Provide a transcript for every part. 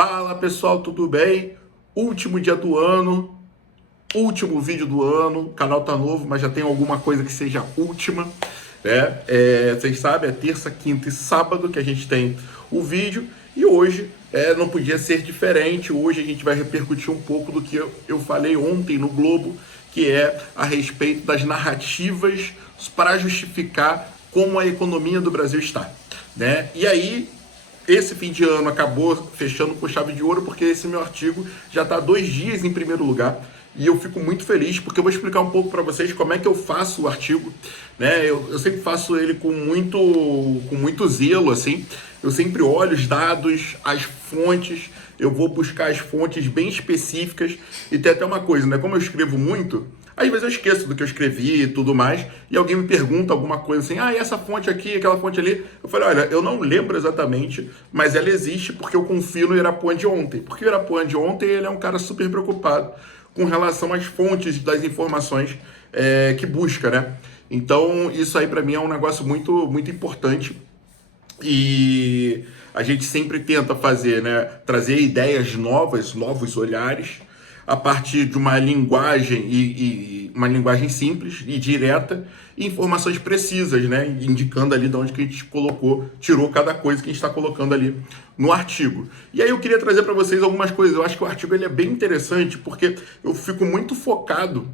Fala pessoal, tudo bem? Último dia do ano, último vídeo do ano, o canal tá novo, mas já tem alguma coisa que seja última, né? Vocês sabem, é terça, quinta e sábado que a gente tem o vídeo e hoje não podia ser diferente. Hoje a gente vai repercutir um pouco do que eu falei ontem no Globo, que é a respeito das narrativas para justificar como a economia do Brasil está, né? E aí, esse fim de ano acabou fechando com chave de ouro, porque esse meu artigo já está há 2 dias em primeiro lugar. E eu fico muito feliz, porque eu vou explicar um pouco para vocês como é que eu faço o artigo, né? Eu sempre faço ele com muito zelo, assim. Eu sempre olho os dados, as fontes, eu vou buscar as fontes bem específicas. E tem até uma coisa, né? Como eu escrevo muito, às vezes eu esqueço do que eu escrevi e tudo mais, e alguém me pergunta alguma coisa assim, e essa fonte aqui, aquela fonte ali. Eu falei, olha, eu não lembro exatamente, mas ela existe porque eu confio no Irapuan de ontem. Porque o Irapuan de ontem, ele é um cara super preocupado com relação às fontes das informações que busca, né? Então, isso aí para mim é um negócio muito, muito importante. E a gente sempre tenta fazer, né? Trazer ideias novas, novos olhares, a partir de uma linguagem e uma linguagem simples e direta, e informações precisas, né? Indicando ali de onde que a gente tirou cada coisa que a gente está colocando ali no artigo. E aí eu queria trazer para vocês algumas coisas. Eu acho que o artigo ele é bem interessante porque eu fico muito focado,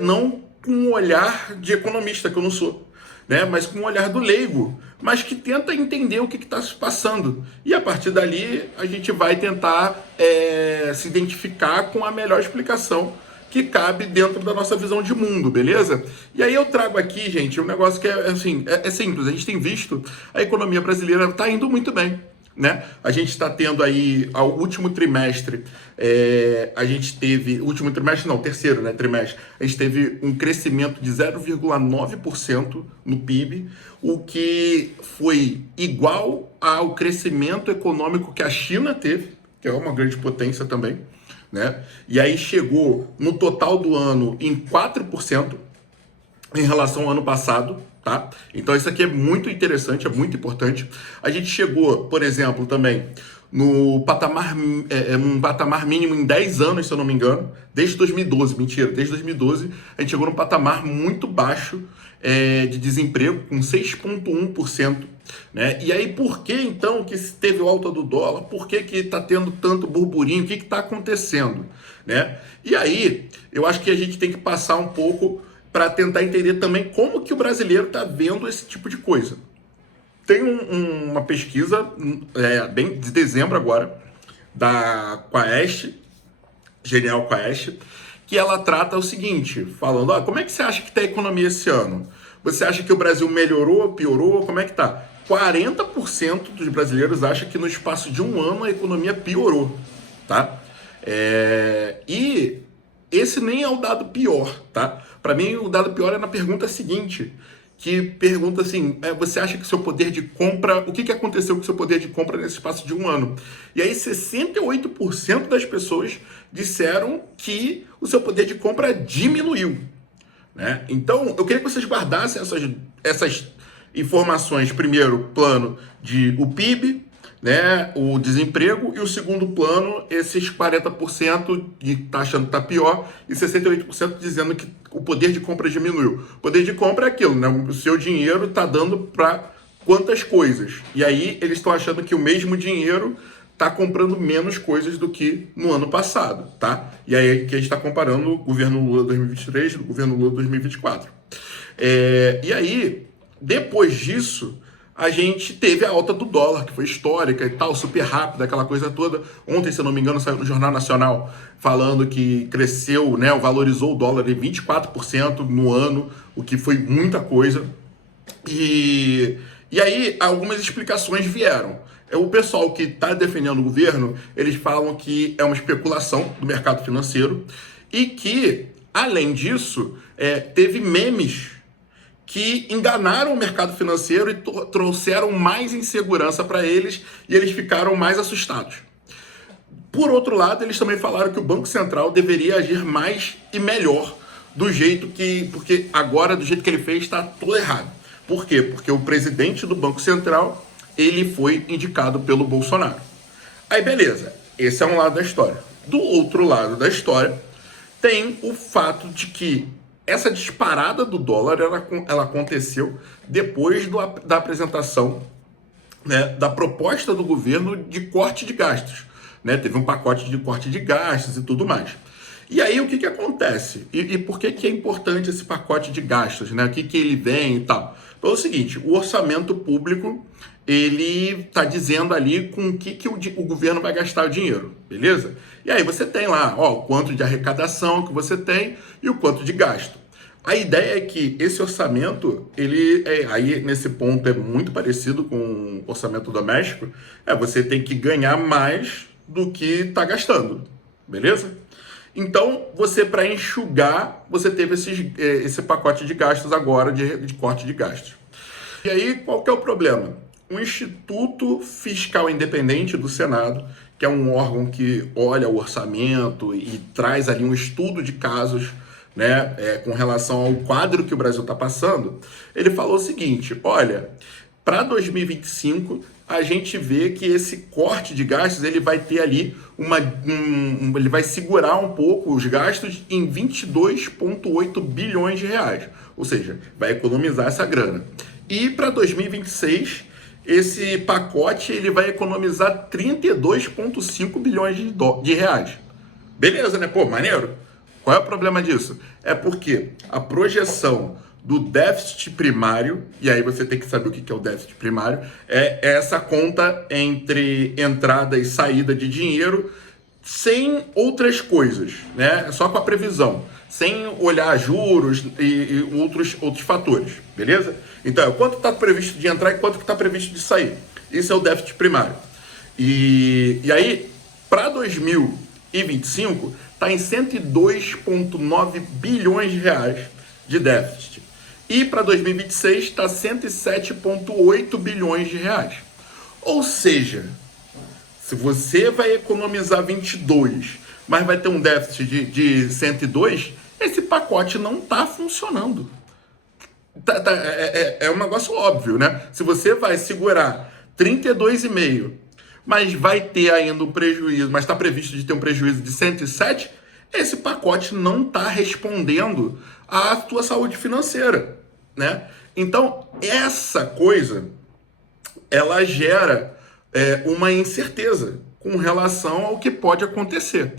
não com um olhar de economista, que eu não sou, né? Mas com um olhar do leigo, mas que tenta entender o que está se passando. E a partir dali a gente vai tentar se identificar com a melhor explicação que cabe dentro da nossa visão de mundo, beleza? E aí eu trago aqui, gente, um negócio que é simples. A gente tem visto a economia brasileira está indo muito bem, né? A gente está tendo aí, ao último trimestre, a gente teve, último trimestre não, terceiro, né, trimestre, a gente teve um crescimento de 0,9% no PIB, o que foi igual ao crescimento econômico que a China teve, que é uma grande potência também, né? E aí chegou no total do ano em 4% em relação ao ano passado, tá? Então isso aqui é muito interessante, é muito importante. A gente chegou, por exemplo, também no patamar, um patamar mínimo em 10 anos, se eu não me engano, desde 2012, mentira, desde 2012, a gente chegou num patamar muito baixo de desemprego, com 6,1%, né? E aí, por que então que teve o alta do dólar? Por que está tendo tanto burburinho? O que está acontecendo, né? E aí, eu acho que a gente tem que passar um pouco para tentar entender também como que o brasileiro está vendo esse tipo de coisa. Tem uma pesquisa bem de dezembro agora, da Quaest, Genial Quaest, que ela trata o seguinte, falando, como é que você acha que está a economia esse ano? Você acha que o Brasil melhorou, piorou? Como é que tá? 40% dos brasileiros acham que no espaço de um ano a economia piorou, tá? E esse nem é o dado pior, tá? Para mim, o dado pior é na pergunta seguinte, que pergunta assim, você acha que seu poder de compra, o que aconteceu com o seu poder de compra nesse espaço de um ano? E aí 68% das pessoas disseram que o seu poder de compra diminuiu, né? Então, eu queria que vocês guardassem essas informações, primeiro plano de o PIB, né, o desemprego, e o segundo plano, esses 40% de tá achando que tá pior e 68% dizendo que o poder de compra diminuiu. O poder de compra é aquilo, né? O seu dinheiro tá dando para quantas coisas. E aí eles estão achando que o mesmo dinheiro tá comprando menos coisas do que no ano passado, tá? E aí que a gente está comparando o governo Lula 2023 do governo Lula 2024. E aí, depois disso, a gente teve a alta do dólar, que foi histórica e tal, super rápida, aquela coisa toda. Ontem, se eu não me engano, saiu no Jornal Nacional falando que cresceu, né, valorizou o dólar em 24% no ano, o que foi muita coisa. E aí, algumas explicações vieram. O pessoal que está defendendo o governo, eles falam que é uma especulação do mercado financeiro e que, além disso, teve memes que enganaram o mercado financeiro e trouxeram mais insegurança para eles e eles ficaram mais assustados. Por outro lado, eles também falaram que o Banco Central deveria agir mais e melhor porque agora, do jeito que ele fez, está tudo errado. Por quê? Porque o presidente do Banco Central, ele foi indicado pelo Bolsonaro. Aí beleza, esse é um lado da história. Do outro lado da história, tem o fato de que essa disparada do dólar, ela aconteceu depois da apresentação, né, da proposta do governo de corte de gastos. Né? Teve um pacote de corte de gastos e tudo mais. E aí o que acontece? E por que é importante esse pacote de gastos? Né? O que ele vem e tal? Então é o seguinte, o orçamento público, ele está dizendo ali com o que o governo vai gastar o dinheiro, beleza? E aí você tem lá, ó, o quanto de arrecadação que você tem e o quanto de gasto. A ideia é que esse orçamento, aí nesse ponto é muito parecido com o orçamento doméstico, você tem que ganhar mais do que está gastando, beleza? Então, para enxugar, você teve esse pacote de gastos agora, de corte de gastos. E aí, qual que é o problema? O Instituto Fiscal Independente do Senado, que é um órgão que olha o orçamento e traz ali um estudo de casos, né, com relação ao quadro que o Brasil está passando, ele falou o seguinte, olha, para 2025, a gente vê que esse corte de gastos, ele vai ter ali ele vai segurar um pouco os gastos em 22,8 bilhões de reais, ou seja, vai economizar essa grana. E para 2026, esse pacote ele vai economizar 32,5 bilhões de reais. Beleza, né? Pô, maneiro. Qual é o problema disso? É porque a projeção do déficit primário, e aí você tem que saber o que é o déficit primário, é essa conta entre entrada e saída de dinheiro sem outras coisas, né? Só com a previsão, sem olhar juros e outros fatores, beleza? Então, quanto está previsto de entrar e quanto está previsto de sair. Isso é o déficit primário. E aí, para 2025, está em 102,9 bilhões de reais de déficit. E para 2026 está 107,8 bilhões de reais. Ou seja, se você vai economizar 22, mas vai ter um déficit de 102, esse pacote não está funcionando. É um negócio óbvio, né? Se você vai segurar 32,5, mas vai ter ainda um prejuízo, mas está previsto de ter um prejuízo de 107, esse pacote não está respondendo à tua saúde financeira, né? Então, essa coisa, ela gera uma incerteza com relação ao que pode acontecer.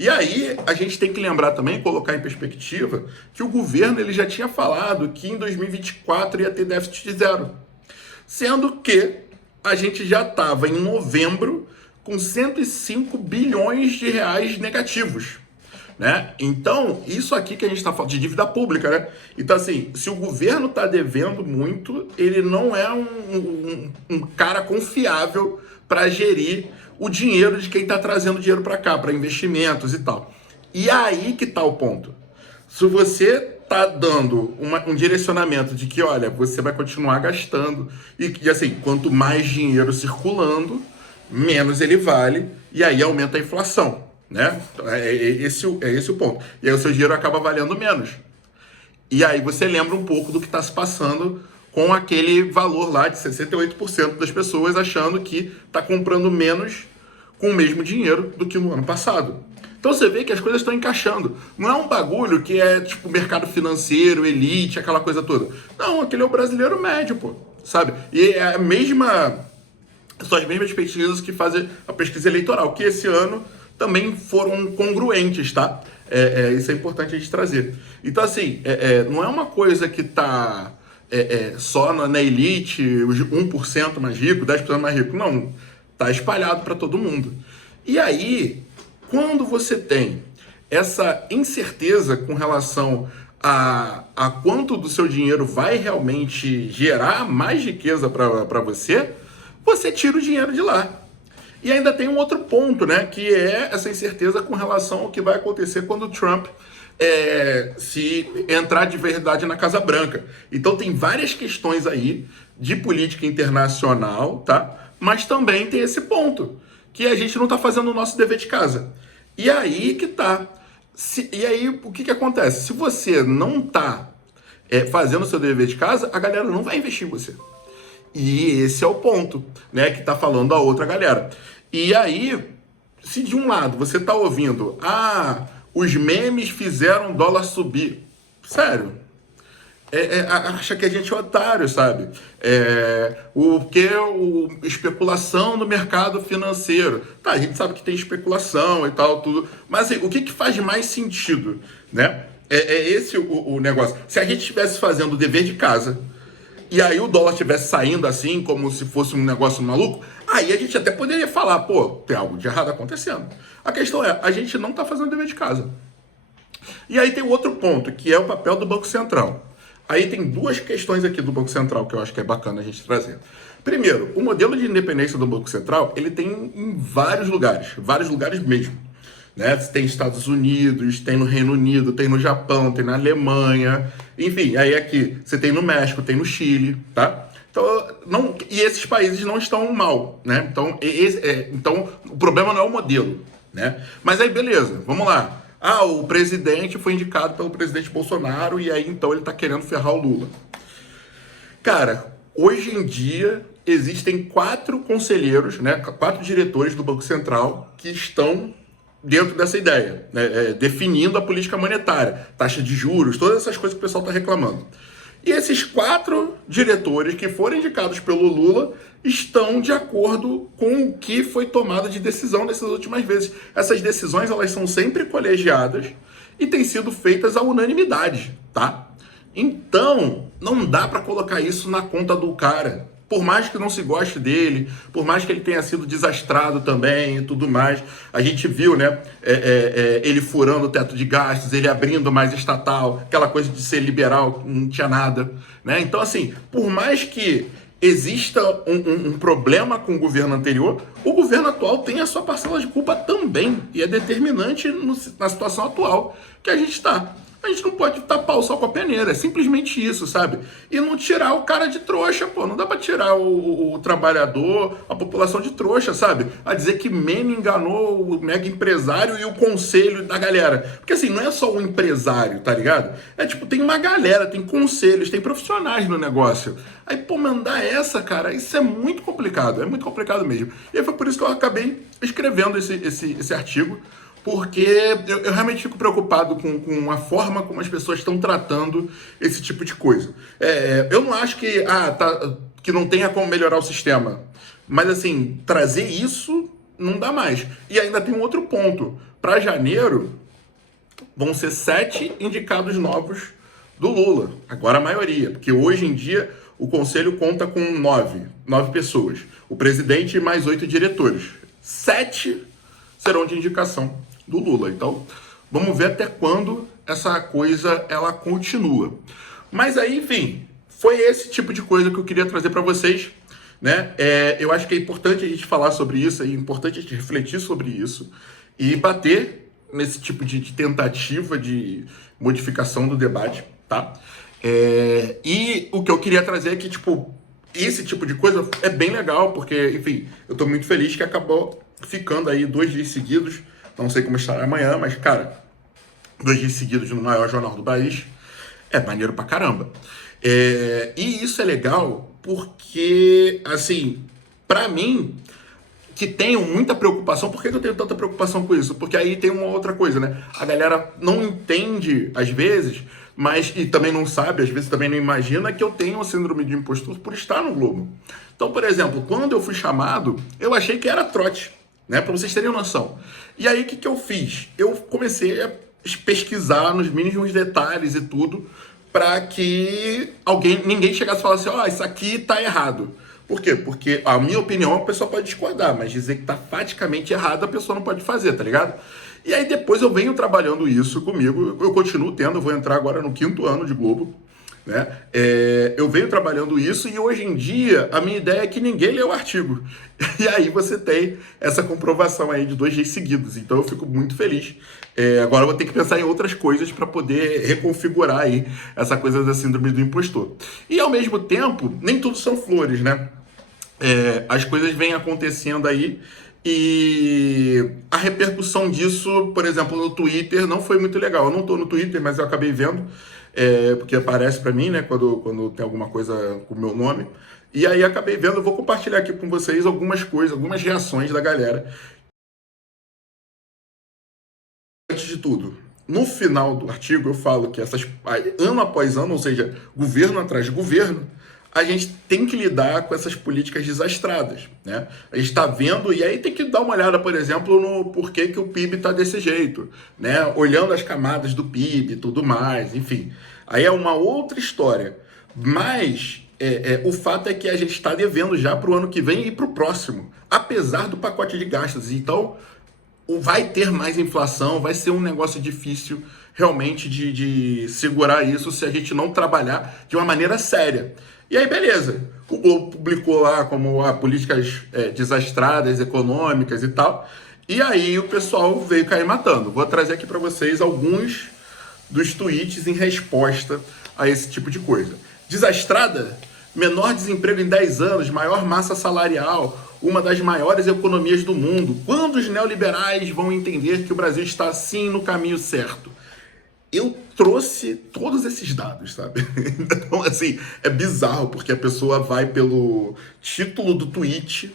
E aí, a gente tem que lembrar também, colocar em perspectiva, que o governo ele já tinha falado que em 2024 ia ter déficit zero. Sendo que a gente já estava em novembro com 105 bilhões de reais negativos. Né? Então, isso aqui que a gente está falando de dívida pública, né? Então, assim, se o governo está devendo muito, ele não é um cara confiável para gerir o dinheiro de quem está trazendo dinheiro para cá, para investimentos e tal. E aí que está o ponto. Se você está dando um direcionamento de que, olha, você vai continuar gastando, e assim, quanto mais dinheiro circulando, menos ele vale, e aí aumenta a inflação. Né? É esse o ponto. E aí o seu dinheiro acaba valendo menos. E aí você lembra um pouco do que está se passando com aquele valor lá de 68% das pessoas achando que está comprando menos com o mesmo dinheiro do que no ano passado. Então você vê que as coisas estão encaixando. Não é um bagulho que é tipo mercado financeiro, elite, aquela coisa toda. Não, aquele é o brasileiro médio, pô. Sabe? E é a mesma... São as mesmas pesquisas que fazem a pesquisa eleitoral, que esse ano também foram congruentes, tá? Isso é importante a gente trazer. Então, assim, não é uma coisa que está só na elite, os 1% mais rico, 10% mais rico. Não, está espalhado para todo mundo. E aí, quando você tem essa incerteza com relação a quanto do seu dinheiro vai realmente gerar mais riqueza para você, você tira o dinheiro de lá. E ainda tem um outro ponto, né, que é essa incerteza com relação ao que vai acontecer quando o Trump se entrar de verdade na Casa Branca. Então tem várias questões aí de política internacional, tá? Mas também tem esse ponto, que a gente não está fazendo o nosso dever de casa. E aí que tá. E aí o que acontece? Se você não está fazendo o seu dever de casa, a galera não vai investir em você. E esse é o ponto, né, que tá falando a outra galera. E aí, se de um lado você está ouvindo, os memes fizeram o dólar subir. Sério, acha que a gente é otário, sabe? Especulação no mercado financeiro. Tá, a gente sabe que tem especulação e tal, tudo. Mas assim, o que faz mais sentido, né? É esse o negócio. Se a gente estivesse fazendo o dever de casa e aí o dólar estivesse saindo assim, como se fosse um negócio maluco, aí a gente até poderia falar, pô, tem algo de errado acontecendo. A questão é, a gente não está fazendo o dever de casa. E aí tem outro ponto, que é o papel do Banco Central. Aí tem duas questões aqui do Banco Central que eu acho que é bacana a gente trazer. Primeiro, o modelo de independência do Banco Central, ele tem em vários lugares mesmo. Né? Tem Estados Unidos, tem no Reino Unido, tem no Japão, tem na Alemanha, enfim, aí aqui você tem no México, tem no Chile, tá? Então, e esses países não estão mal, né? Então, o problema não é o modelo, né? Mas aí, beleza, vamos lá. O presidente foi indicado pelo presidente Bolsonaro e aí então ele tá querendo ferrar o Lula. Cara, hoje em dia existem 4 conselheiros, né, 4 diretores do Banco Central que estão dentro dessa ideia, né, definindo a política monetária, taxa de juros, todas essas coisas que o pessoal está reclamando. E esses 4 diretores que foram indicados pelo Lula estão de acordo com o que foi tomado de decisão nessas últimas vezes. Essas decisões, elas são sempre colegiadas e têm sido feitas à unanimidade, tá? Então, não dá para colocar isso na conta do cara. Por mais que não se goste dele, por mais que ele tenha sido desastrado também e tudo mais, a gente viu, né, ele furando o teto de gastos, ele abrindo mais estatal, aquela coisa de ser liberal, não tinha nada, né? Então, assim, por mais que exista um problema com o governo anterior, o governo atual tem a sua parcela de culpa também, e é determinante na situação atual que a gente está. A gente não pode tapar o sol com a peneira, é simplesmente isso, sabe? E não tirar o cara de trouxa, pô. Não dá pra tirar o trabalhador, a população de trouxa, sabe? A dizer que Meme enganou o mega empresário e o conselho da galera. Porque assim, não é só o empresário, tá ligado? É tipo, tem uma galera, tem conselhos, tem profissionais no negócio. Aí, pô, mandar essa, cara, isso é muito complicado mesmo. E aí foi por isso que eu acabei escrevendo esse artigo, porque eu realmente fico preocupado com a forma como as pessoas estão tratando esse tipo de coisa. Eu não acho que não tenha como melhorar o sistema, mas assim, trazer isso não dá mais. E ainda tem um outro ponto. Para janeiro, vão ser 7 indicados novos do Lula, agora a maioria, porque hoje em dia o conselho conta com 9 pessoas, o presidente e mais 8 diretores. 7 serão de indicação do Lula. Então, vamos ver até quando essa coisa ela continua. Mas aí, enfim, foi esse tipo de coisa que eu queria trazer para vocês, né? Eu acho que é importante a gente falar sobre isso, é importante a gente refletir sobre isso e bater nesse tipo de tentativa de modificação do debate, tá? E o que eu queria trazer é que, tipo, esse tipo de coisa é bem legal, porque, enfim, eu tô muito feliz que acabou ficando aí 2 dias seguidos. Não sei como estará amanhã, mas, cara, 2 dias seguidos no maior jornal do país é maneiro pra caramba. E isso é legal porque, assim, pra mim, que tenho muita preocupação, por que eu tenho tanta preocupação com isso? Porque aí tem uma outra coisa, né? A galera não entende, às vezes, e também não sabe, às vezes também não imagina que eu tenho a síndrome de impostor por estar no Globo. Então, por exemplo, quando eu fui chamado, eu achei que era trote, né? Pra vocês terem noção. E aí, o que eu fiz? Eu comecei a pesquisar nos mínimos detalhes e tudo, para que ninguém chegasse e falasse, isso aqui tá errado. Por quê? Porque a minha opinião a pessoa pode discordar, mas dizer que tá faticamente errado a pessoa não pode fazer, tá ligado? E aí depois eu venho trabalhando isso comigo, eu continuo tendo, eu vou entrar agora no 5º ano de Globo, né? Eu venho trabalhando isso e hoje em dia a minha ideia é que ninguém lê o artigo. E aí você tem essa comprovação aí de 2 dias seguidos. Então eu fico muito feliz. Agora eu vou ter que pensar em outras coisas para poder reconfigurar aí essa coisa da síndrome do impostor. E ao mesmo tempo, nem tudo são flores, né? As coisas vêm acontecendo aí e a repercussão disso, por exemplo, no Twitter não foi muito legal. Eu não estou no Twitter, mas eu acabei vendo, porque aparece para mim, né, quando tem alguma coisa com o meu nome. E aí acabei vendo, eu vou compartilhar aqui com vocês algumas coisas, algumas reações da galera. Antes de tudo, no final do artigo eu falo que ano após ano, ou seja, governo atrás de governo, a gente tem que lidar com essas políticas desastradas, né? A gente está vendo, e aí tem que dar uma olhada, por exemplo, no porquê que o PIB está desse jeito, né? Olhando as camadas do PIB e tudo mais, enfim. Aí é uma outra história. Mas o fato é que a gente está devendo já para o ano que vem e para o próximo, apesar do pacote de gastos. Então, vai ter mais inflação, vai ser um negócio difícil realmente de segurar isso se a gente não trabalhar de uma maneira séria. E aí, beleza. O Globo publicou lá como políticas desastradas, econômicas e tal. E aí o pessoal veio cair matando. Vou trazer aqui para vocês alguns dos tweets em resposta a esse tipo de coisa. Desastrada? Menor desemprego em 10 anos, maior massa salarial, uma das maiores economias do mundo. Quando os neoliberais vão entender que o Brasil está sim no caminho certo? Eu trouxe todos esses dados, sabe? Então, assim, é bizarro, porque a pessoa vai pelo título do tweet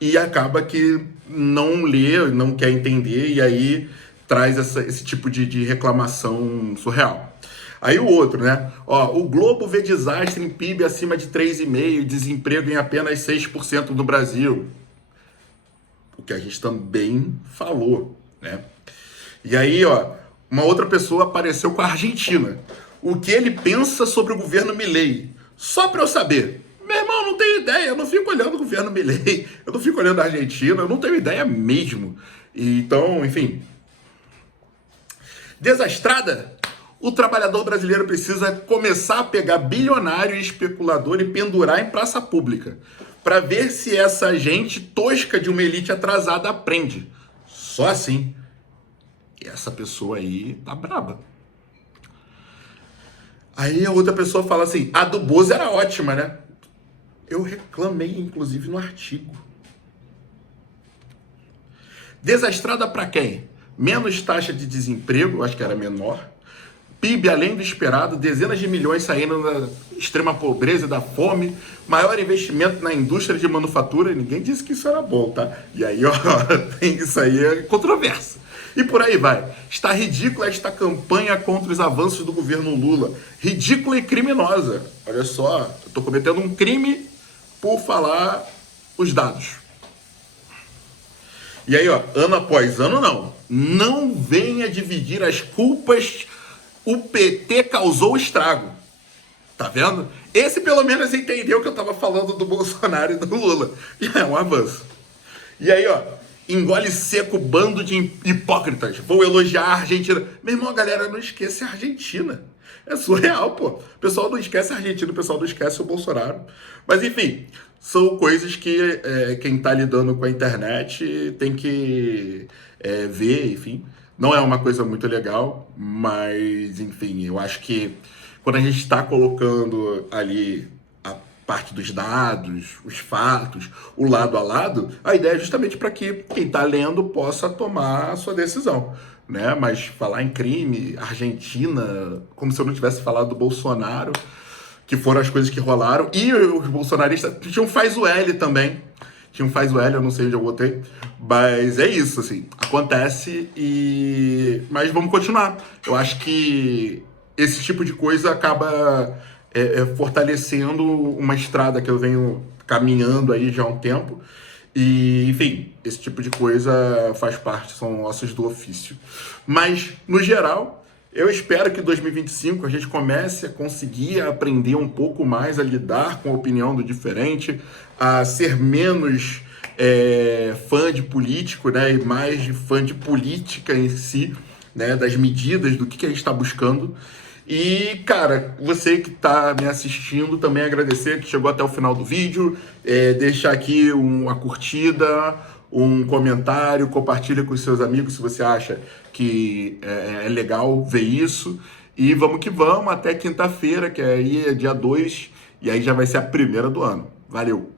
e acaba que não lê, não quer entender, e aí traz esse tipo de reclamação surreal. Aí o outro, né? Ó, o Globo vê desastre em PIB acima de 3,5%, desemprego em apenas 6% no Brasil. O que a gente também falou, né? E aí, ó, uma outra pessoa apareceu com a Argentina. O que ele pensa sobre o governo Milei? Só para eu saber. Meu irmão, não tenho ideia. Eu não fico olhando o governo Milei. Eu não fico olhando a Argentina. Eu não tenho ideia mesmo. Então, enfim. Desastrada? O trabalhador brasileiro precisa começar a pegar bilionário e especulador e pendurar em praça pública, para ver se essa gente tosca de uma elite atrasada aprende. Só assim. E essa pessoa aí tá braba. Aí a outra pessoa fala assim, a do Bozo era ótima, né? Eu reclamei, inclusive, no artigo. Desastrada para quem? Menos taxa de desemprego, acho que era menor. PIB além do esperado, dezenas de milhões saindo da extrema pobreza e da fome, maior investimento na indústria de manufatura, ninguém disse que isso era bom, tá? E aí, ó, tem isso aí, é controverso. E por aí vai. Está ridícula esta campanha contra os avanços do governo Lula. Ridícula e criminosa. Olha só, eu estou cometendo um crime por falar os dados. E aí, ó, ano após ano, não. Não venha dividir as culpas. O PT causou o estrago. Tá vendo? Esse pelo menos entendeu que eu tava falando do Bolsonaro e do Lula. E é um avanço. E aí, ó, engole seco, bando de hipócritas. Vou elogiar a Argentina. Meu irmão, galera, não esquece a Argentina. É surreal, pô. O pessoal não esquece a Argentina, o pessoal não esquece o Bolsonaro. Mas, enfim, são coisas que quem tá lidando com a internet tem que ver, enfim. Não é uma coisa muito legal, mas, enfim, eu acho que quando a gente está colocando ali a parte dos dados, os fatos, o lado a lado, a ideia é justamente para que quem está lendo possa tomar a sua decisão, né? Mas falar em crime, Argentina, como se eu não tivesse falado do Bolsonaro, que foram as coisas que rolaram, e os bolsonaristas tinham faz o L também. Tinha um faz o L, eu não sei onde eu botei. Mas é isso, assim. Acontece mas vamos continuar. Eu acho que esse tipo de coisa acaba fortalecendo uma estrada que eu venho caminhando aí já há um tempo. E, enfim, esse tipo de coisa faz parte, são ossos do ofício. Mas, no geral, eu espero que em 2025 a gente comece a conseguir aprender um pouco mais a lidar com a opinião do diferente, a ser menos fã de político, né, e mais de fã de política em si, né, das medidas, do que a gente está buscando. E, cara, você que está me assistindo, também agradecer que chegou até o final do vídeo, deixar aqui uma curtida, um comentário, compartilha com os seus amigos se você acha que é legal ver isso. E vamos que vamos, até quinta-feira, que aí é dia 2, e aí já vai ser a primeira do ano. Valeu!